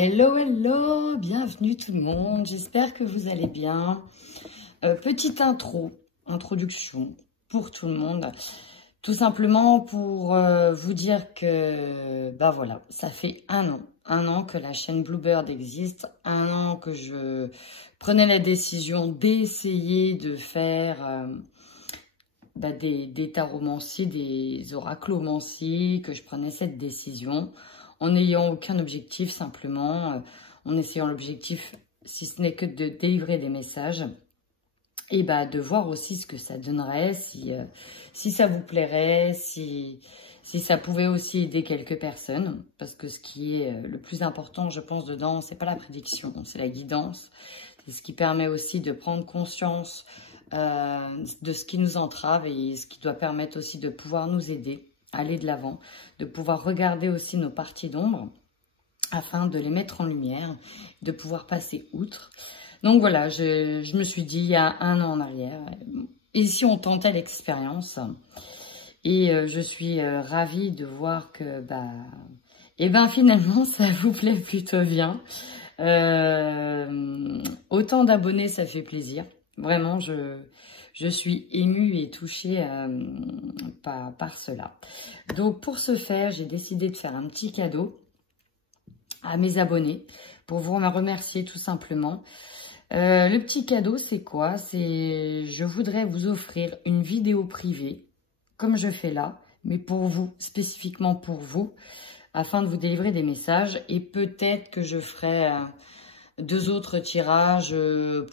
Hello, hello, bienvenue tout le monde, j'espère que vous allez bien. Petite introduction pour tout le monde, tout simplement pour vous dire que, bah voilà, ça fait un an que la chaîne Bluebird existe, un an que je prenais la décision d'essayer de faire des taromancies, des oraclomancies, que je prenais cette décision en n'ayant aucun objectif, simplement en essayant l'objectif, si ce n'est que de délivrer des messages et de voir aussi ce que ça donnerait, si ça vous plairait, si ça pouvait aussi aider quelques personnes, parce que ce qui est le plus important, je pense, dedans, c'est pas la prédiction, c'est la guidance, c'est ce qui permet aussi de prendre conscience de ce qui nous entrave et ce qui doit permettre aussi de pouvoir nous aider à aller de l'avant, de pouvoir regarder aussi nos parties d'ombre afin de les mettre en lumière, de pouvoir passer outre. Donc voilà, je me suis dit il y a un an en arrière, et si on tentait l'expérience, et je suis ravie de voir que finalement ça vous plaît plutôt bien. Autant d'abonnés, ça fait plaisir. Vraiment, je suis émue et touchée par cela. Donc, pour ce faire, j'ai décidé de faire un petit cadeau à mes abonnés pour vous remercier tout simplement. Le petit cadeau, c'est quoi? Je voudrais vous offrir une vidéo privée, comme je fais là, mais pour vous, spécifiquement pour vous, afin de vous délivrer des messages. Et peut-être que je ferai 2 autres tirages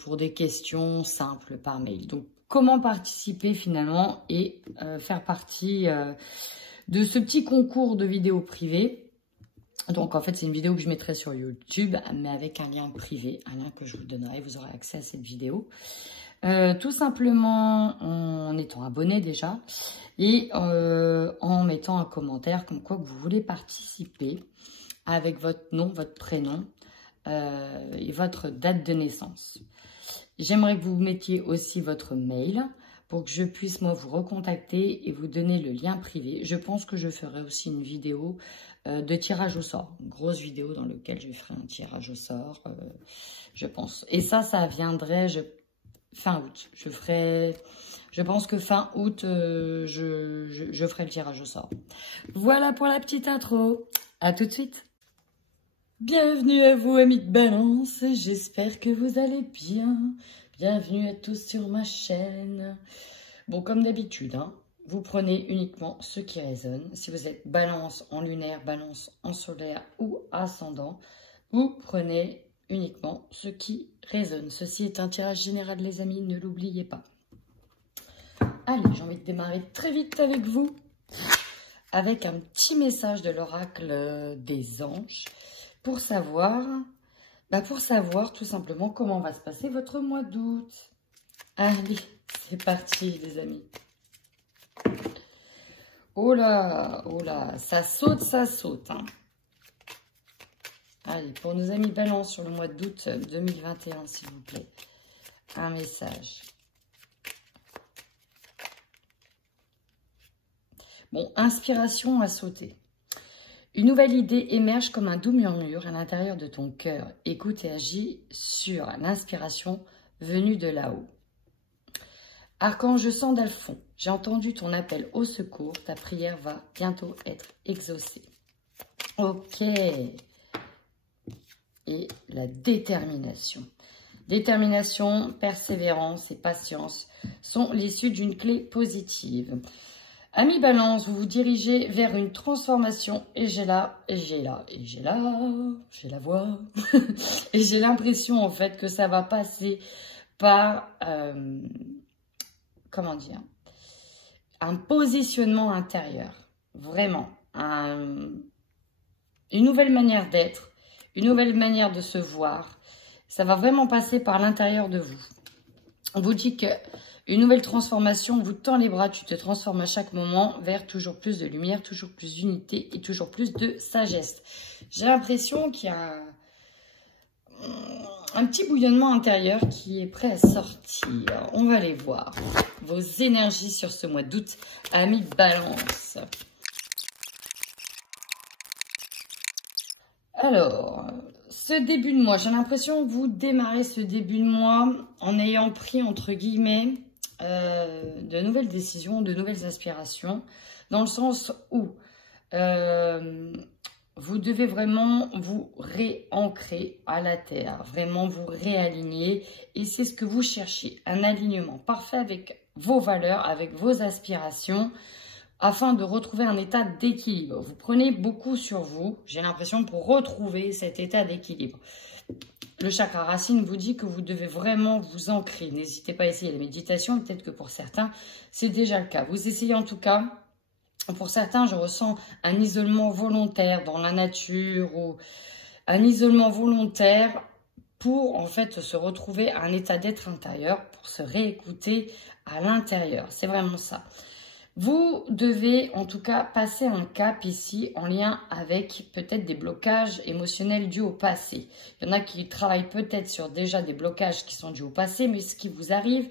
pour des questions simples par mail. Donc, comment participer finalement et faire partie de ce petit concours de vidéos privées. Donc, en fait, c'est une vidéo que je mettrai sur YouTube, mais avec un lien privé, un lien que je vous donnerai. Vous aurez accès à cette vidéo. Tout simplement en étant abonné déjà et en mettant un commentaire comme quoi que vous voulez participer avec votre nom, votre prénom et votre date de naissance. J'aimerais que vous mettiez aussi votre mail pour que je puisse moi vous recontacter et vous donner le lien privé. Je pense que je ferai aussi une vidéo de tirage au sort, une grosse vidéo dans laquelle je ferai un tirage au sort, je pense. Et ça viendrait fin août. Je pense que fin août, je ferai le tirage au sort. Voilà pour la petite intro. À tout de suite. Bienvenue à vous, amis de Balance, j'espère que vous allez bien. Bienvenue à tous sur ma chaîne. Bon, comme d'habitude, hein, vous prenez uniquement ce qui résonne. Si vous êtes Balance en lunaire, Balance en solaire ou ascendant, vous prenez uniquement ce qui résonne. Ceci est un tirage général, les amis, ne l'oubliez pas. Allez, j'ai envie de démarrer très vite avec vous, avec un petit message de l'oracle des anges. Pour savoir tout simplement comment va se passer votre mois d'août. Allez, c'est parti les amis. Oh là, ça saute. Hein. Allez, pour nos amis Balance sur le mois d'août 2021, s'il vous plaît. Un message. Bon, inspiration à sauter. Une nouvelle idée émerge comme un doux murmure à l'intérieur de ton cœur. Écoute et agis sur l'inspiration venue de là-haut. Archange Sandalphon, j'ai entendu ton appel au secours. Ta prière va bientôt être exaucée. Ok. Et la détermination. Détermination, persévérance et patience sont l'issue d'une clé positive. Amis Balance, vous vous dirigez vers une transformation et j'ai la voix. Et j'ai l'impression en fait que ça va passer par, comment dire, un positionnement intérieur. Vraiment, une nouvelle manière d'être, une nouvelle manière de se voir. Ça va vraiment passer par l'intérieur de vous. On vous dit que une nouvelle transformation vous tend les bras, tu te transformes à chaque moment vers toujours plus de lumière, toujours plus d'unité et toujours plus de sagesse. J'ai l'impression qu'il y a un petit bouillonnement intérieur qui est prêt à sortir. On va aller voir vos énergies sur ce mois d'août, amis Balance. Alors, ce début de mois, j'ai l'impression que vous démarrez ce début de mois en ayant pris, entre guillemets, de nouvelles décisions, de nouvelles aspirations, dans le sens où vous devez vraiment vous réancrer à la terre, vraiment vous réaligner, et c'est ce que vous cherchez, un alignement parfait avec vos valeurs, avec vos aspirations, afin de retrouver un état d'équilibre. Vous prenez beaucoup sur vous, j'ai l'impression, pour retrouver cet état d'équilibre. Le chakra racine vous dit que vous devez vraiment vous ancrer. N'hésitez pas à essayer la méditation, peut-être que pour certains, c'est déjà le cas. Vous essayez en tout cas. Pour certains, je ressens un isolement volontaire dans la nature ou un isolement volontaire pour en fait se retrouver à un état d'être intérieur, pour se réécouter à l'intérieur. C'est vraiment ça. Vous devez en tout cas passer un cap ici en lien avec peut-être des blocages émotionnels dus au passé. Il y en a qui travaillent peut-être sur déjà des blocages qui sont dus au passé, mais ce qui vous arrive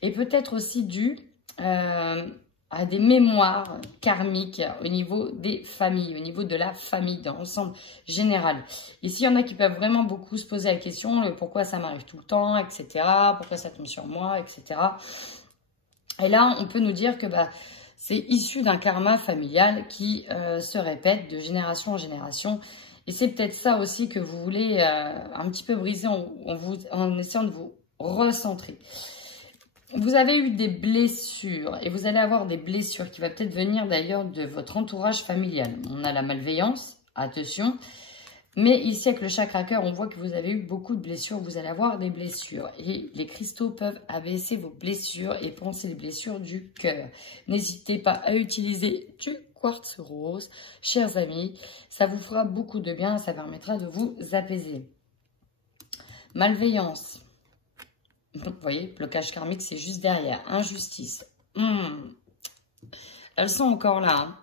est peut-être aussi dû à des mémoires karmiques au niveau des familles, au niveau de la famille dans l'ensemble général. Ici, il y en a qui peuvent vraiment beaucoup se poser la question, le pourquoi ça m'arrive tout le temps, etc. Pourquoi ça tombe sur moi, etc. Et là, on peut nous dire que c'est issu d'un karma familial qui se répète de génération en génération. Et c'est peut-être ça aussi que vous voulez un petit peu briser en essayant de vous recentrer. Vous avez eu des blessures et vous allez avoir des blessures qui vont peut-être venir d'ailleurs de votre entourage familial. On a la malveillance, attention. Mais ici, avec le chakra cœur, on voit que vous avez eu beaucoup de blessures. Vous allez avoir des blessures. Et les cristaux peuvent abaisser vos blessures et penser les blessures du cœur. N'hésitez pas à utiliser du quartz rose, chers amis. Ça vous fera beaucoup de bien. Ça permettra de vous apaiser. Malveillance. Vous voyez, blocage karmique, c'est juste derrière. Injustice. Elles sont encore là. Hein.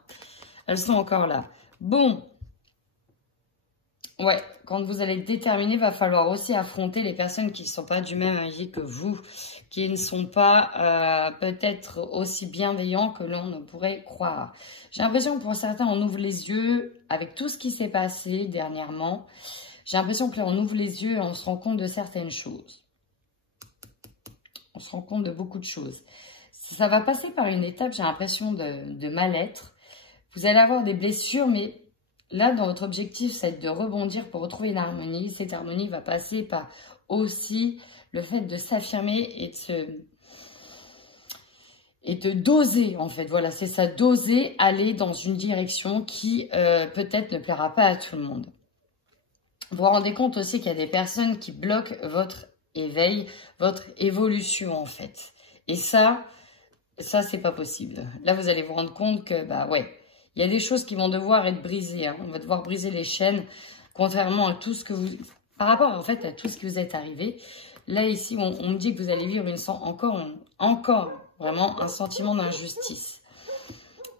Elles sont encore là. Bon. Ouais, quand vous allez être déterminé, il va falloir aussi affronter les personnes qui ne sont pas du même avis que vous, qui ne sont pas peut-être aussi bienveillants que l'on ne pourrait croire. J'ai l'impression que pour certains, on ouvre les yeux avec tout ce qui s'est passé dernièrement. J'ai l'impression que là, on ouvre les yeux et on se rend compte de certaines choses. On se rend compte de beaucoup de choses. Ça va passer par une étape, j'ai l'impression, de mal-être. Vous allez avoir des blessures, mais là, dans votre objectif, c'est de rebondir pour retrouver une harmonie. Cette harmonie va passer par aussi le fait de s'affirmer et de doser, en fait. Voilà, c'est ça, doser aller dans une direction qui peut-être ne plaira pas à tout le monde. Vous vous rendez compte aussi qu'il y a des personnes qui bloquent votre éveil, votre évolution, en fait. Et ça c'est pas possible. Là, vous allez vous rendre compte que, ouais, il y a des choses qui vont devoir être brisées. Hein. On va devoir briser les chaînes, contrairement à tout ce que vous... Par rapport, en fait, à tout ce qui vous est arrivé. Là, ici, on me dit que vous allez vivre encore vraiment un sentiment d'injustice.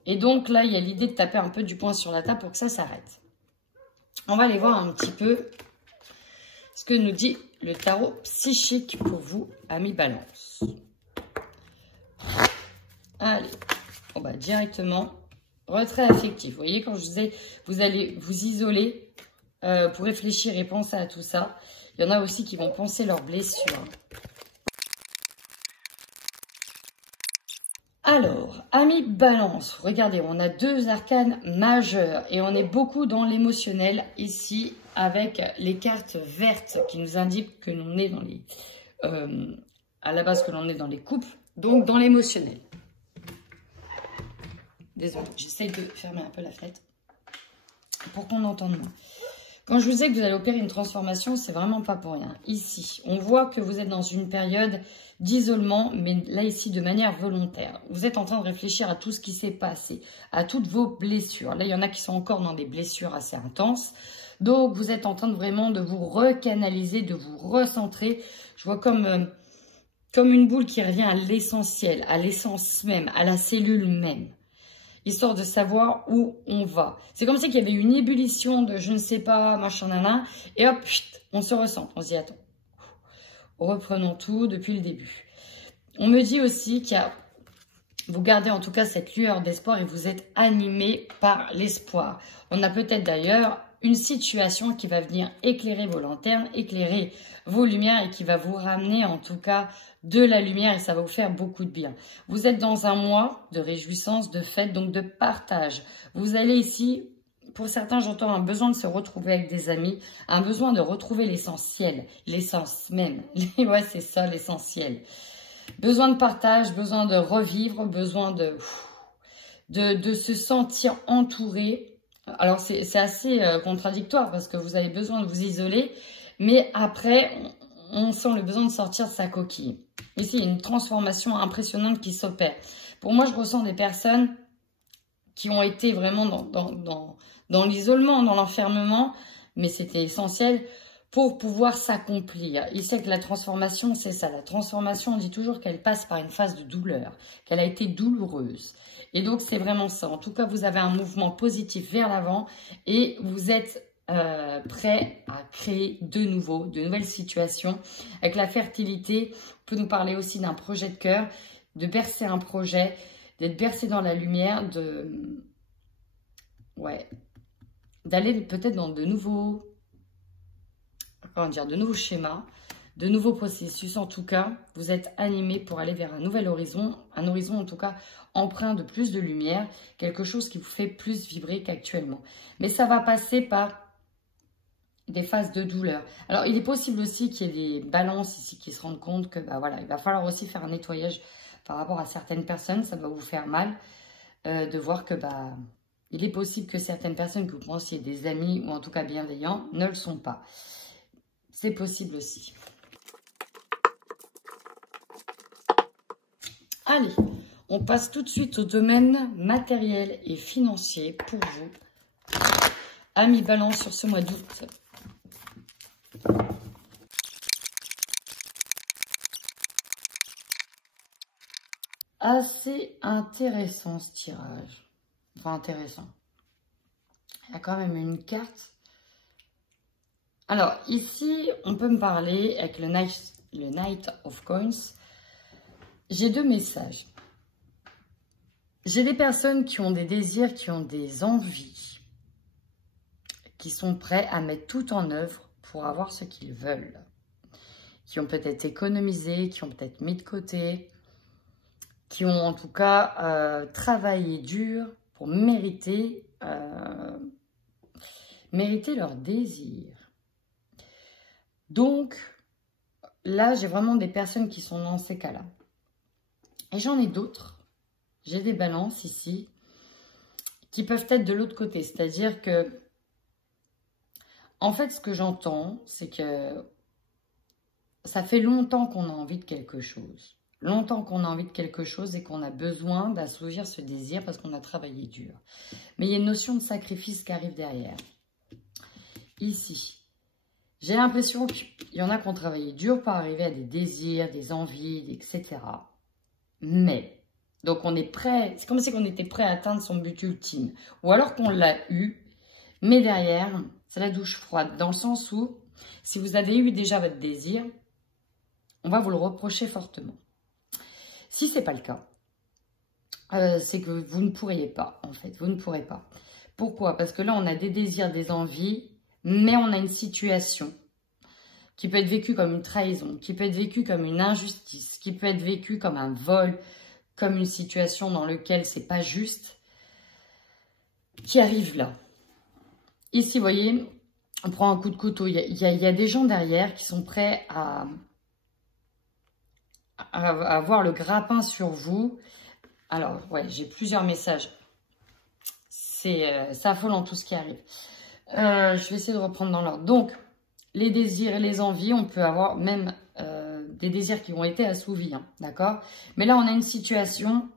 Et donc, là, il y a l'idée de taper un peu du poing sur la table pour que ça s'arrête. On va aller voir un petit peu ce que nous dit le tarot psychique pour vous, amis Balance. Allez, on va directement... Retrait affectif. Vous voyez, quand je disais, vous allez vous isoler pour réfléchir et penser à tout ça. Il y en a aussi qui vont penser leurs blessures. Alors, amis Balance, regardez, on a deux arcanes majeurs et on est beaucoup dans l'émotionnel ici avec les cartes vertes qui nous indiquent que l'on est dans les... à la base, que l'on est dans les couples, donc dans l'émotionnel. Désolée, j'essaie de fermer un peu la fenêtre pour qu'on entende moins. Quand je vous disais que vous allez opérer une transformation, c'est vraiment pas pour rien. Ici, on voit que vous êtes dans une période d'isolement, mais là ici de manière volontaire. Vous êtes en train de réfléchir à tout ce qui s'est passé, à toutes vos blessures. Là, il y en a qui sont encore dans des blessures assez intenses. Donc, vous êtes en train de vraiment de vous recanaliser, de vous recentrer. Je vois comme une boule qui revient à l'essentiel, à l'essence même, à la cellule même. Histoire de savoir où on va. C'est comme si il y avait une ébullition de je ne sais pas, machin, nana, et hop, on se ressent, on se dit attends. Reprenons tout depuis le début. On me dit aussi qu'il y a, vous gardez en tout cas cette lueur d'espoir et vous êtes animé par l'espoir. On a peut-être d'ailleurs une situation qui va venir éclairer vos lanternes, éclairer vos lumières et qui va vous ramener en tout cas de la lumière et ça va vous faire beaucoup de bien. Vous êtes dans un mois de réjouissance, de fête, donc de partage. Vous allez ici, pour certains j'entends un besoin de se retrouver avec des amis, un besoin de retrouver l'essentiel, l'essence même. Ouais, c'est ça l'essentiel. Besoin de partage, besoin de revivre, besoin de se sentir entouré. Alors, c'est assez contradictoire parce que vous avez besoin de vous isoler. Mais après, on sent le besoin de sortir de sa coquille. Ici, il y a une transformation impressionnante qui s'opère. Pour moi, je ressens des personnes qui ont été vraiment dans l'isolement, dans l'enfermement. Mais c'était essentiel pour pouvoir s'accomplir. Il sait que la transformation, c'est ça. La transformation, on dit toujours qu'elle passe par une phase de douleur, qu'elle a été douloureuse. Et donc, c'est vraiment ça. En tout cas, vous avez un mouvement positif vers l'avant et vous êtes prêt à créer de nouvelles situations. Avec la fertilité, on peut nous parler aussi d'un projet de cœur, de bercer un projet, d'être bercé dans la lumière, d'aller peut-être dans de nouveaux schémas, de nouveaux processus. En tout cas, vous êtes animé pour aller vers un nouvel horizon, un horizon en tout cas empreint de plus de lumière, quelque chose qui vous fait plus vibrer qu'actuellement. Mais ça va passer par des phases de douleur. Alors, il est possible aussi qu'il y ait des balances ici qui se rendent compte que, voilà, il va falloir aussi faire un nettoyage par rapport à certaines personnes. Ça va vous faire mal de voir que, il est possible que certaines personnes que vous pensiez des amis ou en tout cas bienveillants ne le sont pas. C'est possible aussi. Allez, on passe tout de suite au domaine matériel et financier pour vous. Amis Balance sur ce mois d'août. Assez intéressant ce tirage. Enfin, intéressant. Il y a quand même une carte. Alors, ici, on peut me parler avec le Knight of Coins. J'ai deux messages. J'ai des personnes qui ont des désirs, qui ont des envies, qui sont prêts à mettre tout en œuvre pour avoir ce qu'ils veulent, qui ont peut-être économisé, qui ont peut-être mis de côté, qui ont en tout cas travaillé dur pour mériter leurs désirs. Donc, là, j'ai vraiment des personnes qui sont dans ces cas-là. Et j'en ai d'autres. J'ai des balances ici qui peuvent être de l'autre côté. C'est-à-dire que, en fait, ce que j'entends, c'est que ça fait longtemps qu'on a envie de quelque chose. Longtemps qu'on a envie de quelque chose et qu'on a besoin d'assouvir ce désir parce qu'on a travaillé dur. Mais il y a une notion de sacrifice qui arrive derrière. Ici, j'ai l'impression qu'il y en a qui ont travaillé dur pour arriver à des désirs, des envies, etc. Mais, donc on est prêt, c'est comme si on était prêt à atteindre son but ultime. Ou alors qu'on l'a eu, mais derrière, c'est la douche froide. Dans le sens où, si vous avez eu déjà votre désir, on va vous le reprocher fortement. Si ce n'est pas le cas, c'est que vous ne pourriez pas, en fait. Vous ne pourrez pas. Pourquoi? Parce que là, on a des désirs, des envies, mais on a une situation qui peut être vécue comme une trahison, qui peut être vécue comme une injustice, qui peut être vécue comme un vol, comme une situation dans laquelle c'est pas juste, qui arrive là. Ici, vous voyez, on prend un coup de couteau. Il y a des gens derrière qui sont prêts à avoir le grappin sur vous. Alors, ouais, j'ai plusieurs messages. C'est affolant tout ce qui arrive. Je vais essayer de reprendre dans l'ordre. Donc, les désirs et les envies, on peut avoir même des désirs qui ont été assouvis, hein, d'accord? Mais là, on a une situation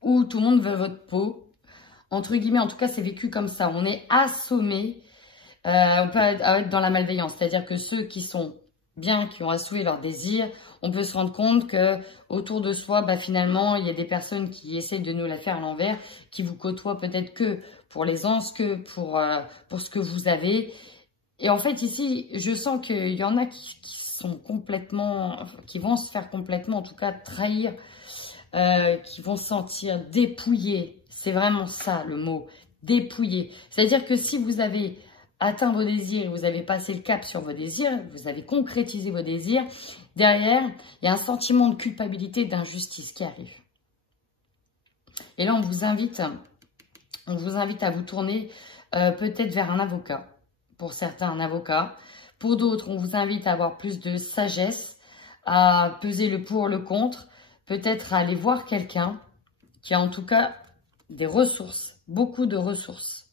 où tout le monde veut votre peau. Entre guillemets, en tout cas, c'est vécu comme ça. On est assommé. On peut être dans la malveillance. C'est-à-dire que ceux qui sont bien, qui ont assouvi leurs désirs, on peut se rendre compte que autour de soi, finalement, il y a des personnes qui essayent de nous la faire à l'envers, qui vous côtoient peut-être que pour l'aisance, que pour ce que vous avez. Et en fait, ici, je sens qu'il y en a qui sont complètement, qui vont se faire complètement, en tout cas, trahir, qui vont se sentir dépouillés. C'est vraiment ça le mot, dépouiller. C'est-à-dire que si vous avez atteint vos désirs, vous avez passé le cap sur vos désirs, vous avez concrétisé vos désirs, derrière, il y a un sentiment de culpabilité, d'injustice qui arrive. Et là, on vous invite à vous tourner peut-être vers un avocat. Pour certains, un avocat. Pour d'autres, on vous invite à avoir plus de sagesse, à peser le pour, le contre, peut-être à aller voir quelqu'un qui a en tout cas des ressources, beaucoup de ressources.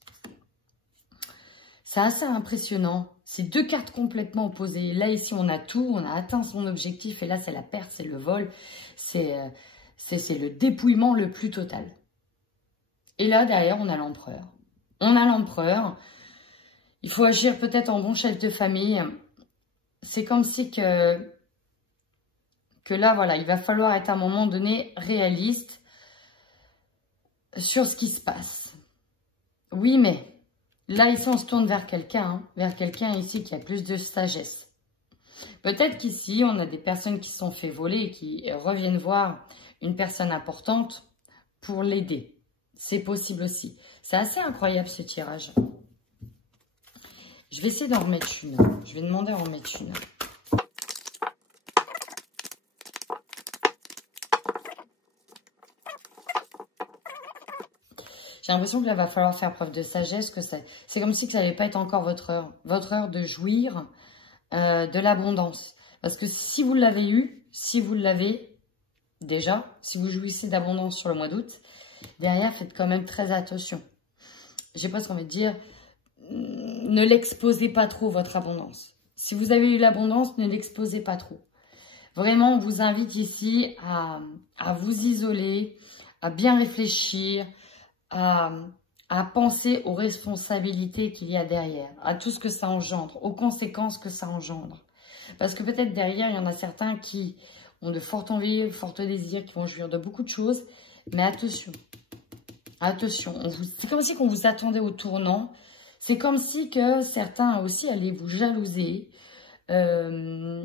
C'est assez impressionnant. C'est deux cartes complètement opposées. Là, ici, on a tout, on a atteint son objectif. Et là, c'est la perte, c'est le vol, c'est le dépouillement le plus total. Et là, derrière, on a l'empereur. On a l'empereur. Il faut agir peut-être en bon chef de famille. C'est comme si que là, voilà, il va falloir être à un moment donné réaliste sur ce qui se passe. Oui, mais là, ici, on se tourne vers quelqu'un ici qui a plus de sagesse. Peut-être qu'ici, on a des personnes qui se sont fait voler et qui reviennent voir une personne importante pour l'aider. C'est possible aussi. C'est assez incroyable ce tirage. Je vais essayer d'en remettre une. Je vais demander d'en remettre une. J'ai l'impression que là, il va falloir faire preuve de sagesse. Que c'est comme si ça n'allait pas être encore votre heure de jouir de l'abondance. Parce que si vous l'avez eu, si vous l'avez déjà, si vous jouissez d'abondance sur le mois d'août, derrière, faites quand même très attention. J'ai presque envie de dire, ne l'exposez pas trop, votre abondance. Si vous avez eu l'abondance, ne l'exposez pas trop. Vraiment, on vous invite ici à vous isoler, à bien réfléchir, à penser aux responsabilités qu'il y a derrière, à tout ce que ça engendre, aux conséquences que ça engendre. Parce que peut-être derrière, il y en a certains qui ont de fortes envies, de forts désirs, qui vont jouir de beaucoup de choses. Mais attention, attention, c'est comme si on vous attendait au tournant. C'est comme si que certains aussi allaient vous jalouser. Ouais,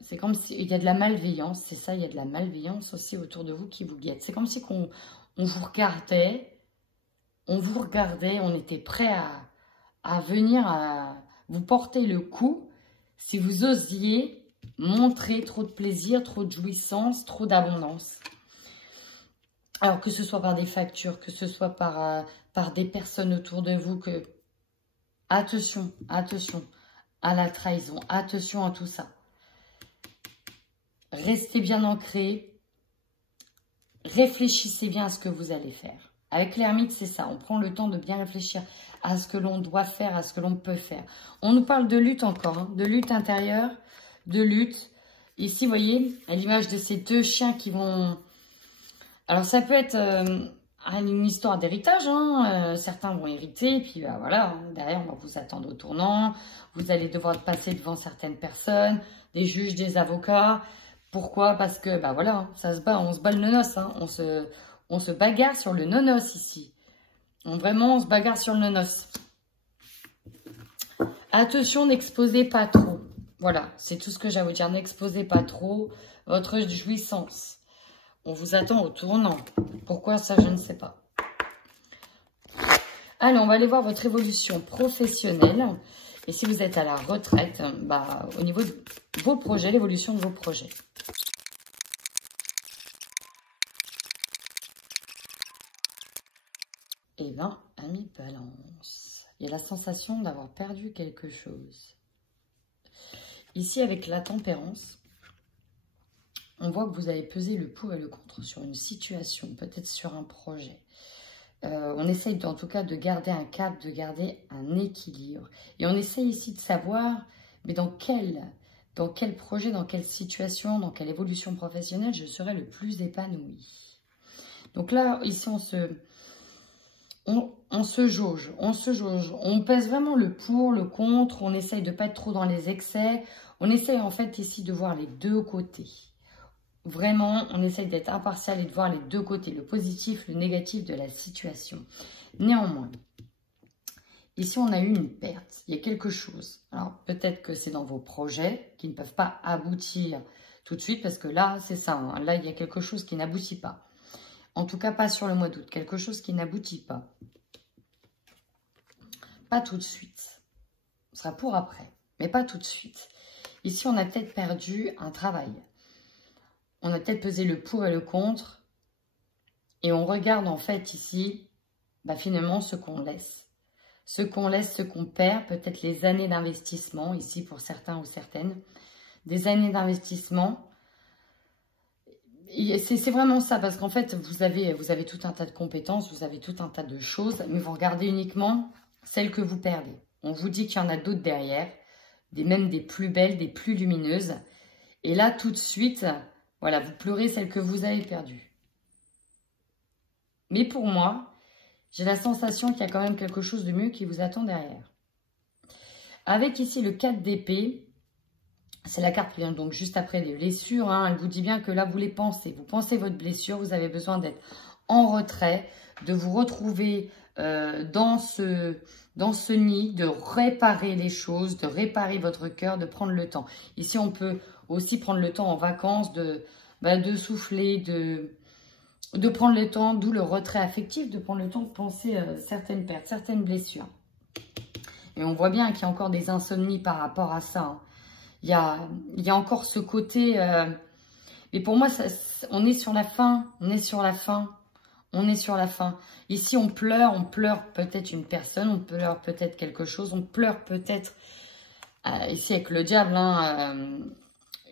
c'est comme si il y a de la malveillance, c'est ça, il y a de la malveillance aussi autour de vous qui vous guette. C'est comme si on vous regardait, on était prêt à venir vous porter le coup si vous osiez montrer trop de plaisir, trop de jouissance, trop d'abondance. Alors que ce soit par des factures, que ce soit par des personnes autour de vous, que attention, attention à la trahison, attention à tout ça. Restez bien ancrés, réfléchissez bien à ce que vous allez faire. Avec l'ermite, c'est ça, on prend le temps de bien réfléchir à ce que l'on doit faire, à ce que l'on peut faire. On nous parle de lutte encore, hein, de lutte intérieure, de lutte. Ici, vous voyez, à l'image de ces deux chiens qui vont... Alors, ça peut être une histoire d'héritage, hein. Certains vont hériter, et puis voilà, derrière, on va vous attendre au tournant. Vous allez devoir passer devant certaines personnes, des juges, des avocats. Pourquoi? Parce que, voilà, ça se bat, on se bat le nonos, hein. On se bagarre sur le nonos ici. Vraiment, on se bagarre sur le nonos. Attention, n'exposez pas trop. Voilà, c'est tout ce que j'ai à vous dire. N'exposez pas trop votre jouissance. On vous attend au tournant. Pourquoi ça, je ne sais pas. Alors, on va aller voir votre évolution professionnelle. Et si vous êtes à la retraite, au niveau de vos projets, l'évolution de vos projets. Eh bien, ami Balance, il y a la sensation d'avoir perdu quelque chose. Ici, avec la tempérance, on voit que vous avez pesé le pour et le contre sur une situation, peut-être sur un projet. On essaye en tout cas de garder un cap, de garder un équilibre. Et on essaye ici de savoir, mais dans quel projet, dans quelle situation, dans quelle évolution professionnelle je serai le plus épanoui. Donc là, ici, on se jauge, on pèse vraiment le pour, le contre, on essaye de ne pas être trop dans les excès. On essaye en fait ici de voir les deux côtés. Vraiment, on essaye d'être impartial et de voir les deux côtés, le positif, le négatif de la situation. Néanmoins, ici on a eu une perte, il y a quelque chose. Alors peut-être que c'est dans vos projets qui ne peuvent pas aboutir tout de suite parce que là, c'est ça, hein. Là, il y a quelque chose qui n'aboutit pas. En tout cas, pas sur le mois d'août. Quelque chose qui n'aboutit pas. Pas tout de suite. Ce sera pour après, mais pas tout de suite. Ici, on a peut-être perdu un travail. On a peut-être pesé le pour et le contre. Et on regarde en fait ici, finalement, ce qu'on laisse. Ce qu'on laisse, ce qu'on perd, peut-être les années d'investissement, ici pour certains ou certaines. Des années d'investissement. C'est vraiment ça, parce qu'en fait, vous avez tout un tas de compétences, vous avez tout un tas de choses, mais vous regardez uniquement celles que vous perdez. On vous dit qu'il y en a d'autres derrière, même des plus belles, des plus lumineuses. Et là, tout de suite, voilà, vous pleurez celles que vous avez perdues. Mais pour moi, j'ai la sensation qu'il y a quand même quelque chose de mieux qui vous attend derrière. Avec ici le 4 d'épée, c'est la carte qui vient donc juste après les blessures. Elle vous dit bien que là, vous les pensez. Vous pensez votre blessure, vous avez besoin d'être en retrait, de vous retrouver dans ce nid, de réparer les choses, de réparer votre cœur, de prendre le temps. Ici, on peut aussi prendre le temps en vacances, de souffler, de prendre le temps, d'où le retrait affectif, de prendre le temps de penser certaines pertes, certaines blessures. Et on voit bien qu'il y a encore des insomnies par rapport à ça. Il y a encore ce côté... mais pour moi, on est sur la fin, on est sur la fin, on est sur la fin. Ici, on pleure peut-être une personne, on pleure peut-être quelque chose, on pleure peut-être, ici avec le diable,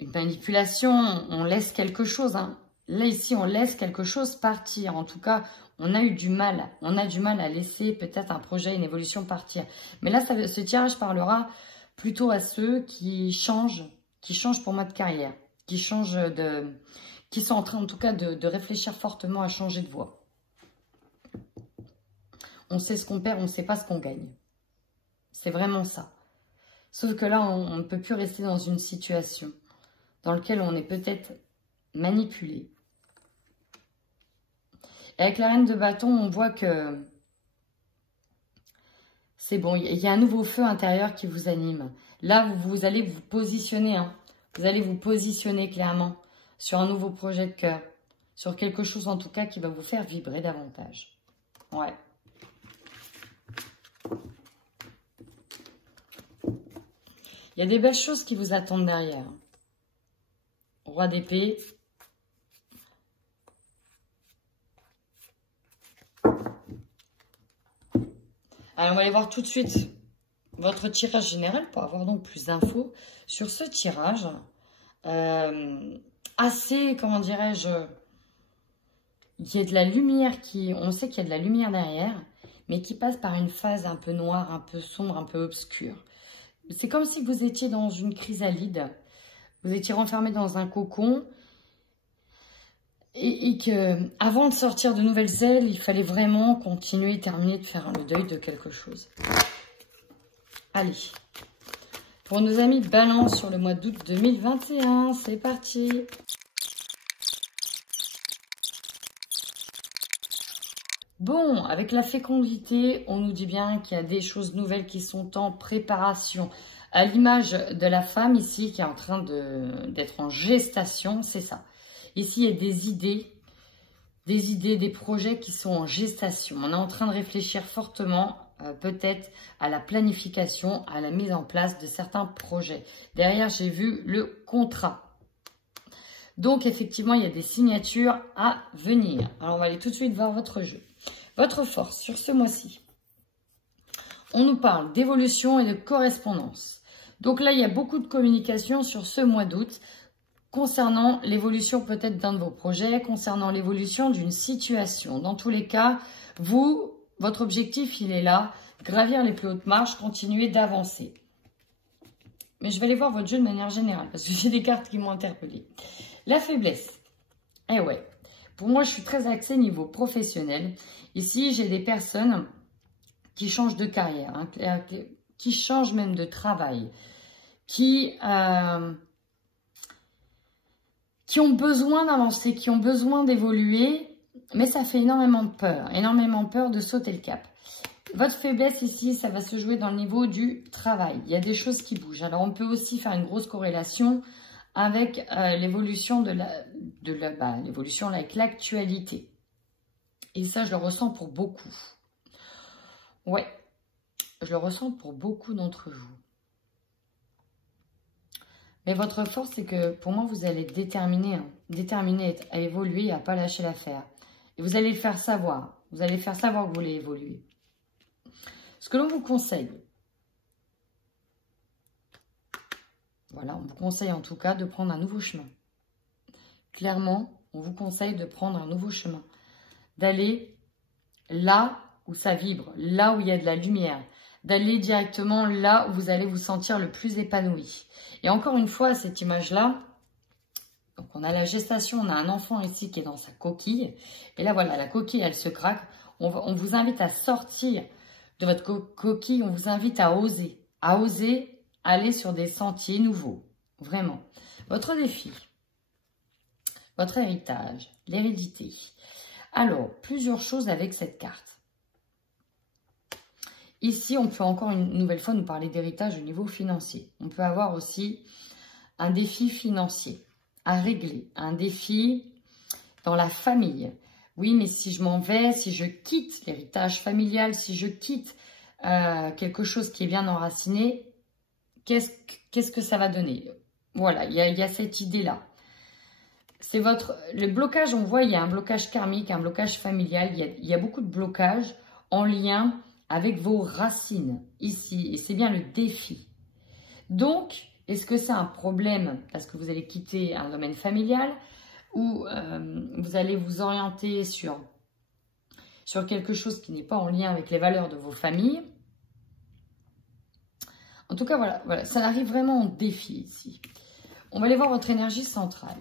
une manipulation, on laisse quelque chose. Là, ici, on laisse quelque chose partir. En tout cas, on a eu du mal. On a du mal à laisser peut-être un projet, une évolution partir. Mais là, ce tirage parlera plutôt à ceux qui changent pour moi de carrière, qui sont en train, en tout cas, de réfléchir fortement à changer de voie. On sait ce qu'on perd, on ne sait pas ce qu'on gagne. C'est vraiment ça. Sauf que là, on ne peut plus rester dans une situation dans laquelle on est peut-être manipulé. Et avec la reine de bâton, on voit que c'est bon, il y a un nouveau feu intérieur qui vous anime. Là, vous allez vous positionner, vous allez vous positionner clairement sur un nouveau projet de cœur, sur quelque chose en tout cas qui va vous faire vibrer davantage. Ouais. Il y a des belles choses qui vous attendent derrière. Roi d'épée. Alors, on va aller voir tout de suite votre tirage général pour avoir donc plus d'infos sur ce tirage. Assez, comment dirais-je, il y a de la lumière on sait qu'il y a de la lumière derrière, mais qui passe par une phase un peu noire, un peu sombre, un peu obscure. C'est comme si vous étiez dans une chrysalide, vous étiez renfermé dans un cocon, et que avant de sortir de nouvelles ailes, il fallait vraiment continuer et terminer de faire le deuil de quelque chose. Allez, pour nos amis Balance sur le mois d'août 2021, c'est parti. Bon, avec la fécondité, on nous dit bien qu'il y a des choses nouvelles qui sont en préparation. À l'image de la femme ici qui est en train d'être en gestation, c'est ça. Ici, il y a des idées, des projets qui sont en gestation. On est en train de réfléchir fortement, peut-être, à la planification, à la mise en place de certains projets. Derrière, j'ai vu le contrat. Donc, effectivement, il y a des signatures à venir. Alors, on va aller tout de suite voir votre jeu. Votre force sur ce mois-ci. On nous parle d'évolution et de correspondance. Donc là, il y a beaucoup de communication sur ce mois d'août concernant l'évolution peut-être d'un de vos projets, concernant l'évolution d'une situation. Dans tous les cas, votre objectif, il est là, gravir les plus hautes marches, continuer d'avancer. Mais je vais aller voir votre jeu de manière générale, parce que j'ai des cartes qui m'ont interpellée. La faiblesse. Eh ouais, pour moi, je suis très axée niveau professionnel. Ici, j'ai des personnes qui changent de carrière, qui changent même de travail, qui ont besoin d'avancer, qui ont besoin d'évoluer, mais ça fait énormément peur de sauter le cap. Votre faiblesse ici, ça va se jouer dans le niveau du travail. Il y a des choses qui bougent. Alors, on peut aussi faire une grosse corrélation avec l'évolution l'évolution avec l'actualité. Et ça, je le ressens pour beaucoup. Ouais, je le ressens pour beaucoup d'entre vous. Mais votre force, c'est que pour moi, vous allez être déterminé, hein, déterminé à évoluer et à ne pas lâcher l'affaire. Et vous allez le faire savoir. Vous allez faire savoir que vous voulez évoluer. Ce que l'on vous conseille, voilà, on vous conseille en tout cas de prendre un nouveau chemin. Clairement, on vous conseille de prendre un nouveau chemin. D'aller là où ça vibre, là où il y a de la lumière. D'aller directement là où vous allez vous sentir le plus épanoui. Et encore une fois, cette image-là, donc on a la gestation, on a un enfant ici qui est dans sa coquille. Et là, voilà, la coquille, elle se craque. On vous invite à sortir de votre coquille, on vous invite à oser aller sur des sentiers nouveaux. Vraiment. Votre défi, votre héritage, l'hérédité. Alors, plusieurs choses avec cette carte. Ici, on peut encore une nouvelle fois nous parler d'héritage au niveau financier. On peut avoir aussi un défi financier à régler, un défi dans la famille. Oui, mais si je m'en vais, si je quitte l'héritage familial, si je quitte quelque chose qui est bien enraciné, qu'est-ce que ça va donner? Voilà, il y a cette idée-là. C'est le blocage, on voit, il y a un blocage karmique, un blocage familial, il y a beaucoup de blocages en lien avec vos racines ici, et c'est bien le défi. Donc, est-ce que c'est un problème parce que vous allez quitter un domaine familial ou vous allez vous orienter sur quelque chose qui n'est pas en lien avec les valeurs de vos familles? En tout cas, voilà, ça arrive vraiment en défi ici. On va aller voir votre énergie centrale.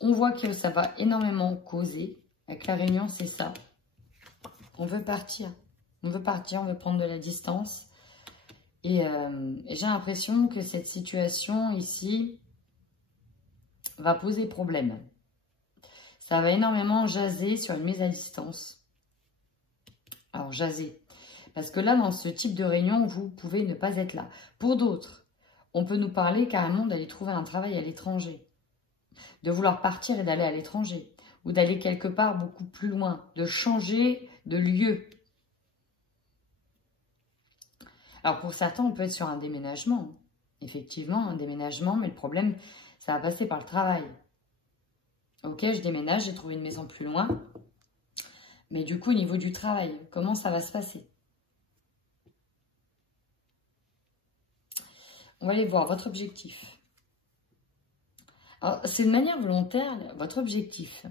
On voit que ça va énormément causer. Avec la réunion, c'est ça. On veut partir. On veut partir, on veut prendre de la distance. Et j'ai l'impression que cette situation ici va poser problème. Ça va énormément jaser sur une mise à distance. Alors, jaser. Parce que là, dans ce type de réunion, vous pouvez ne pas être là. Pour d'autres, on peut nous parler carrément d'aller trouver un travail à l'étranger. De vouloir partir et d'aller à l'étranger. Ou d'aller quelque part beaucoup plus loin. De changer de lieu. Alors, pour certains, on peut être sur un déménagement. Effectivement, un déménagement, mais le problème, ça va passer par le travail. Ok, je déménage, j'ai trouvé une maison plus loin. Mais du coup, au niveau du travail, comment ça va se passer? On va aller voir votre objectif. Alors, c'est de manière volontaire, votre objectif.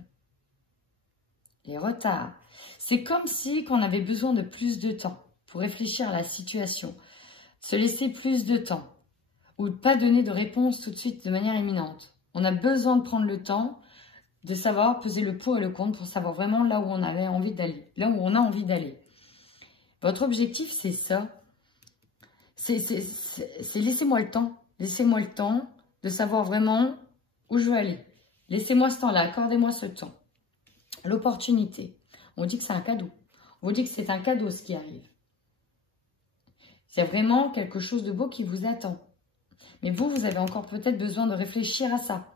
Les retards. C'est comme si on avait besoin de plus de temps pour réfléchir à la situation. Se laisser plus de temps. Ou de ne pas donner de réponse tout de suite de manière imminente. On a besoin de prendre le temps de savoir peser le pour et le contre pour savoir vraiment là où on avait envie d'aller. Là où on a envie d'aller. Votre objectif, c'est ça. C'est laissez-moi le temps. Laissez-moi le temps de savoir vraiment où je veux aller. Laissez-moi ce temps-là. Accordez-moi ce temps. L'opportunité. On dit que c'est un cadeau. On vous dit que c'est un cadeau ce qui arrive. C'est vraiment quelque chose de beau qui vous attend. Mais vous avez encore peut-être besoin de réfléchir à ça.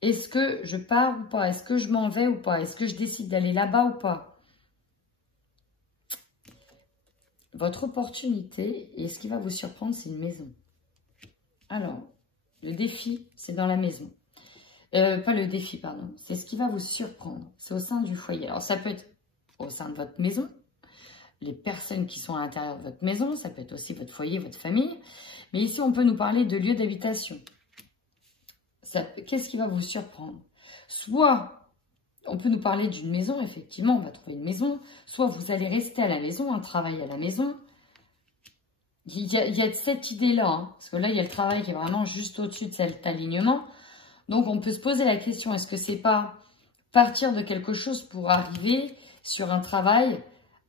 Est-ce que je pars ou pas? Est-ce que je m'en vais ou pas? Est-ce que je décide d'aller là-bas ou pas? Votre opportunité, et ce qui va vous surprendre, c'est une maison. Alors, le défi, c'est dans la maison. Pas le défi, pardon. C'est ce qui va vous surprendre. C'est au sein du foyer. Alors, ça peut être au sein de votre maison, les personnes qui sont à l'intérieur de votre maison, ça peut être aussi votre foyer, votre famille. Mais ici, on peut nous parler de lieu d'habitation. Qu'est-ce qui va vous surprendre? Soit, on peut nous parler d'une maison, effectivement, on va trouver une maison. Soit vous allez rester à la maison, un travail à la maison. Il y a cette idée-là, hein, parce que là, il y a le travail qui est vraiment juste au-dessus de cet alignement. Donc, on peut se poser la question, est-ce que c'est pas partir de quelque chose pour arriver sur un travail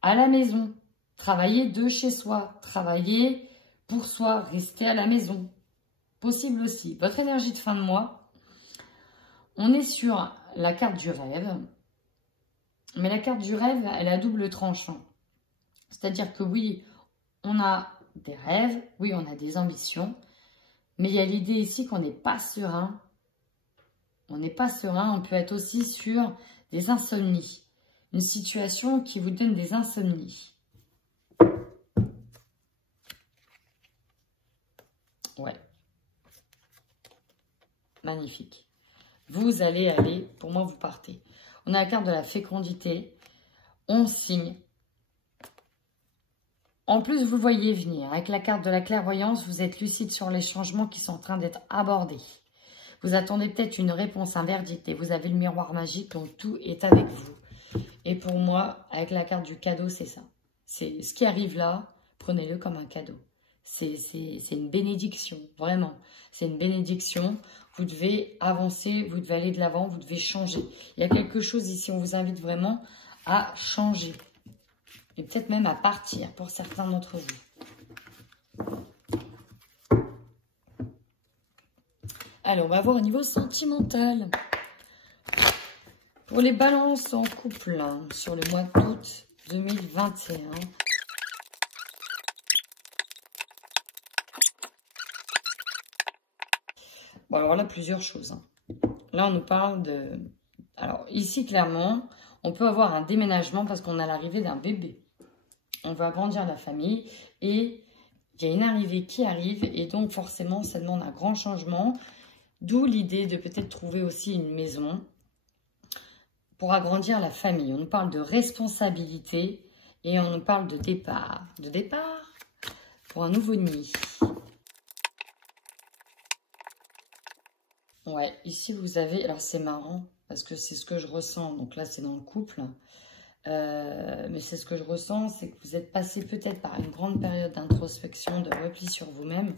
à la maison? Travailler de chez soi, travailler pour soi, rester à la maison. Possible aussi. Votre énergie de fin de mois, on est sur la carte du rêve. Mais la carte du rêve, elle a double tranchant. C'est-à-dire que oui, on a des rêves, oui, on a des ambitions. Mais il y a l'idée ici qu'on n'est pas serein On n'est pas serein, on peut être aussi sur des insomnies. Une situation qui vous donne des insomnies. Ouais. Magnifique. Vous allez aller, pour moi vous partez. On a la carte de la fécondité. On signe. En plus, vous voyez venir. Avec la carte de la clairvoyance, vous êtes lucide sur les changements qui sont en train d'être abordés. Vous attendez peut-être une réponse, un verdict, et vous avez le miroir magique, donc tout est avec vous. Et pour moi, avec la carte du cadeau, c'est ça. C'est ce qui arrive là, prenez-le comme un cadeau. C'est une bénédiction, vraiment. C'est une bénédiction. Vous devez avancer, vous devez aller de l'avant, vous devez changer. Il y a quelque chose ici, on vous invite vraiment à changer. Et peut-être même à partir pour certains d'entre vous. Allez, on va voir au niveau sentimental. Pour les balances en couple, hein, sur le mois d'août 2021. Bon, alors là, plusieurs choses. Hein. Là, on nous parle de... Alors, ici, clairement, on peut avoir un déménagement parce qu'on a l'arrivée d'un bébé. On va agrandir la famille et il y a une arrivée qui arrive et donc, forcément, ça demande un grand changement. D'où l'idée de peut-être trouver aussi une maison pour agrandir la famille. On nous parle de responsabilité et on nous parle de départ. De départ pour un nouveau nid. Ouais, ici vous avez... Alors c'est marrant parce que c'est ce que je ressens. Donc là c'est dans le couple. Mais c'est ce que je ressens, c'est que vous êtes passé peut-être par une grande période d'introspection, de repli sur vous-même.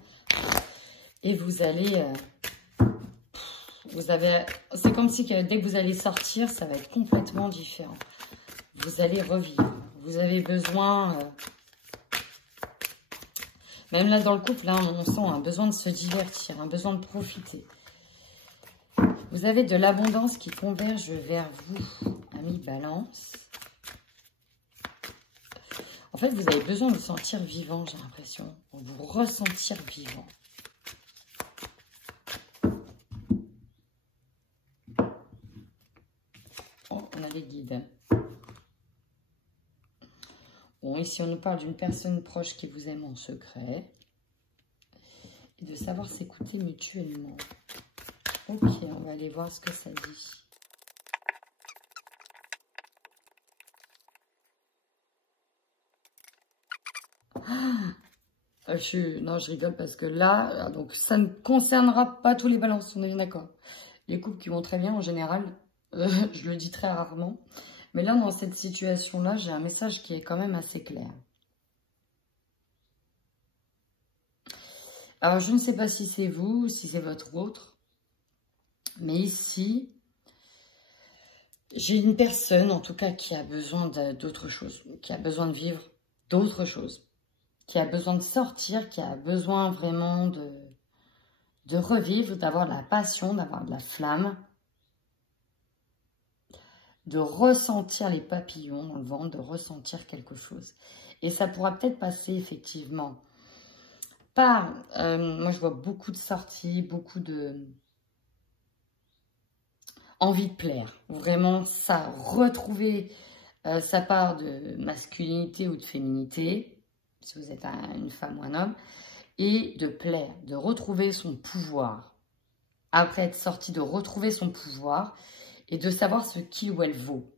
Et vous allez... c'est comme si dès que vous allez sortir, ça va être complètement différent. Vous allez revivre. Vous avez besoin... même là dans le couple, là, on sent un besoin de se divertir, un besoin de profiter. Vous avez de l'abondance qui converge vers vous, ami Balance. En fait, vous avez besoin de vous sentir vivant, j'ai l'impression. Vous ressentir vivant. Oh, on a les guides. Bon, ici, on nous parle d'une personne proche qui vous aime en secret. Et de savoir s'écouter mutuellement. Ok, on va aller voir ce que ça dit. Non, je rigole parce que là, donc ça ne concernera pas tous les balances, on est bien d'accord. Les couples qui vont très bien en général, je le dis très rarement. Mais là, dans cette situation-là, j'ai un message qui est quand même assez clair. Alors, je ne sais pas si c'est vous, si c'est votre autre. Mais ici, j'ai une personne, en tout cas, qui a besoin d'autre chose, qui a besoin de vivre d'autre chose, qui a besoin de sortir, qui a besoin vraiment de revivre, d'avoir de la passion, d'avoir de la flamme, de ressentir les papillons dans le ventre, de ressentir quelque chose. Et ça pourra peut-être passer, effectivement, par... moi, je vois beaucoup de sorties, beaucoup de... envie de plaire, vraiment ça, retrouver sa part de masculinité ou de féminité, si vous êtes une femme ou un homme, et de plaire, de retrouver son pouvoir, après être sorti, de retrouver son pouvoir, et de savoir ce qu'il ou elle vaut,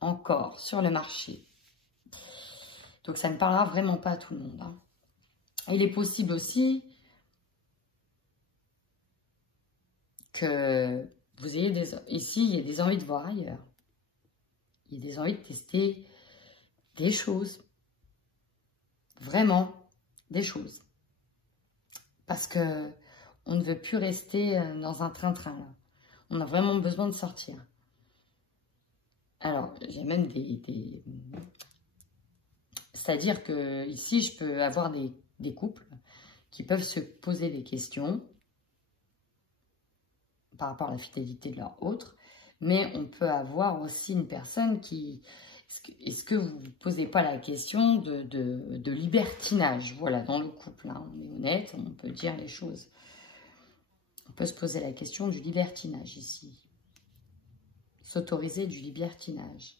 encore, sur le marché. Donc ça ne parlera vraiment pas à tout le monde. Hein. Il est possible aussi que... vous ayez ici, il y a des envies de voir ailleurs. Il y a des envies de tester des choses. Vraiment, des choses. Parce que on ne veut plus rester dans un train-train. On a vraiment besoin de sortir. Alors, j'ai même des... C'est-à-dire que ici, je peux avoir des couples qui peuvent se poser des questions par rapport à la fidélité de leur autre, mais on peut avoir aussi une personne qui... Est-ce que vous ne posez pas la question de libertinage? Voilà, dans le couple, hein, on est honnête, on peut dire les choses. On peut se poser la question du libertinage ici. s'autoriser du libertinage,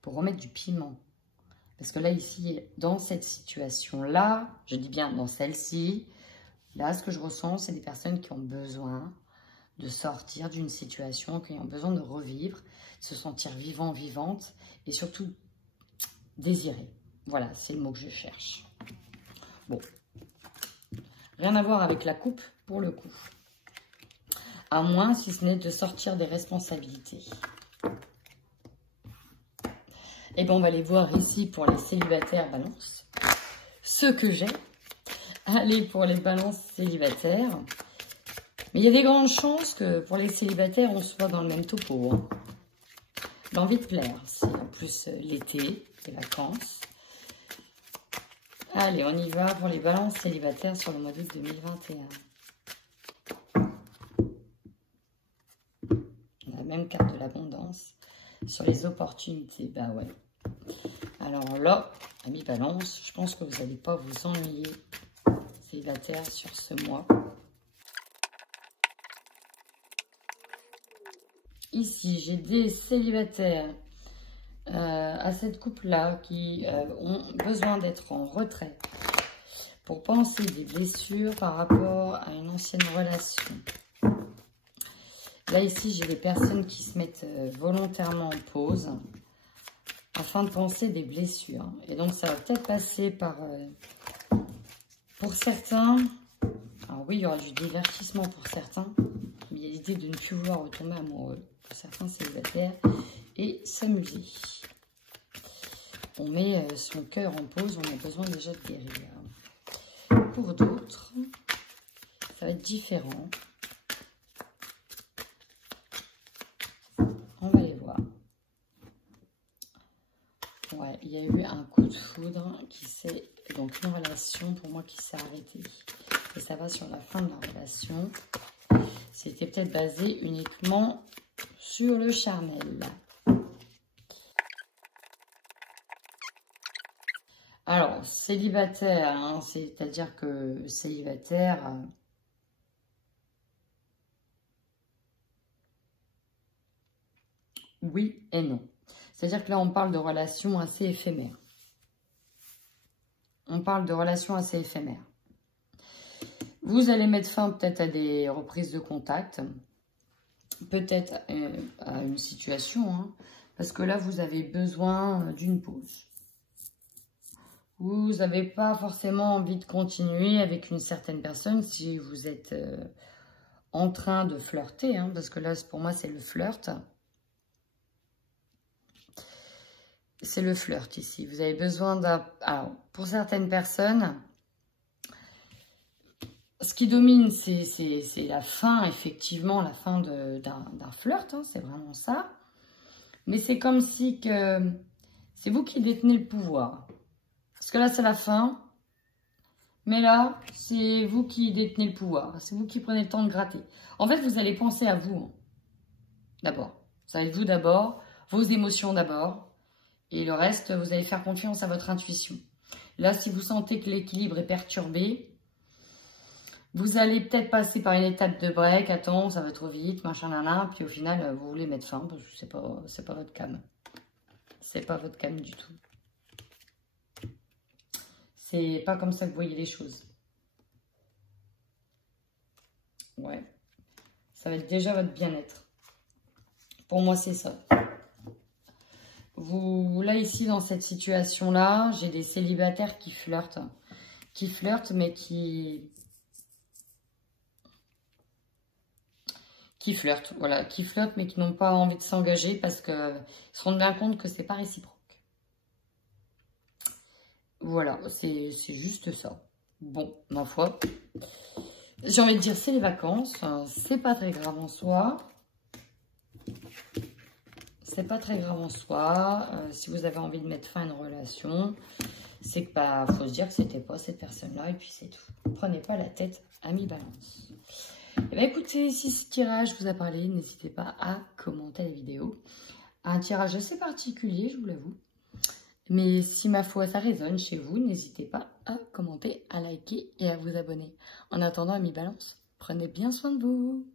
pour remettre du piment. Parce que là, ici, dans cette situation-là, je dis bien dans celle-ci, là, ce que je ressens, c'est des personnes qui ont besoin de sortir d'une situation, qui ont besoin de revivre, de se sentir vivant, vivante, et surtout désiré. Voilà, c'est le mot que je cherche. Bon, rien à voir avec la coupe pour le coup. À moins, si ce n'est de sortir des responsabilités. Et bien, on va les voir ici pour les célibataires balance. Ce que j'ai. Allez, pour les balances célibataires. Mais il y a des grandes chances que pour les célibataires, on soit dans le même topo. Hein. L'envie de plaire, c'est en plus l'été, les vacances. Allez, on y va pour les balances célibataires sur le mois d'août 2021. La même carte de l'abondance. Sur les opportunités, bah ouais. Alors là, amis balance, je pense que vous n'allez pas vous ennuyer célibataire sur ce mois. Ici, j'ai des célibataires à cette couple-là qui ont besoin d'être en retrait pour penser des blessures par rapport à une ancienne relation. Là, ici, j'ai des personnes qui se mettent volontairement en pause afin de penser des blessures. Et donc, ça va peut-être passer par... pour certains... Alors oui, il y aura du divertissement pour certains. Mais il y a l'idée de ne plus vouloir retomber amoureux pour certains célibataires et s'amuser. On met son cœur en pause, on a besoin déjà de guérir. Pour d'autres, ça va être différent. On va les voir. Ouais, il y a eu un coup de foudre qui s'est... Donc une relation pour moi qui s'est arrêtée. Et ça va sur la fin de la relation. C'était peut-être basé uniquement sur le charnel. Alors, célibataire, hein, c'est-à-dire que célibataire... oui et non. C'est-à-dire que là, on parle de relations assez éphémères. On parle de relations assez éphémères. Vous allez mettre fin peut-être à des reprises de contact. Peut-être à une situation. Hein, parce que là, vous avez besoin d'une pause. Vous n'avez pas forcément envie de continuer avec une certaine personne si vous êtes en train de flirter. Hein, parce que là, pour moi, c'est le flirt. C'est le flirt ici. Vous avez besoin d'un... Alors, pour certaines personnes, ce qui domine, c'est la fin, effectivement, la fin d'un flirt. Hein, c'est vraiment ça. Mais c'est comme si que c'est vous qui détenez le pouvoir. Parce que là, c'est la fin. Mais là, c'est vous qui détenez le pouvoir. C'est vous qui prenez le temps de gratter. En fait, vous allez penser à vous. Hein, d'abord. Ça va être vous d'abord. Vos émotions d'abord. Et le reste, vous allez faire confiance à votre intuition. Là, si vous sentez que l'équilibre est perturbé, vous allez peut-être passer par une étape de break. Attends, ça va trop vite, machin, nana. Puis au final, vous voulez mettre fin parce que c'est pas votre cam. C'est pas votre cam du tout. C'est pas comme ça que vous voyez les choses. Ouais. Ça va être déjà votre bien-être. Pour moi, c'est ça. Vous, là, ici, dans cette situation-là, j'ai des célibataires qui flirtent. Qui flirtent, mais qui flirtent, voilà. Qui flirtent, mais qui n'ont pas envie de s'engager parce qu'ils se rendent bien compte que c'est pas réciproque. Voilà, c'est juste ça. Bon, ma foi. J'ai envie de dire, c'est les vacances. C'est pas très grave en soi. C'est pas très grave en soi. Si vous avez envie de mettre fin à une relation, c'est que bah, faut se dire que c'était pas cette personne-là et puis c'est tout. Prenez pas la tête, amis balance. Et bah écoutez, si ce tirage vous a parlé, n'hésitez pas à commenter la vidéo. Un tirage assez particulier, je vous l'avoue. Mais si ma foi ça résonne chez vous, n'hésitez pas à commenter, à liker et à vous abonner. En attendant, amis balance, prenez bien soin de vous.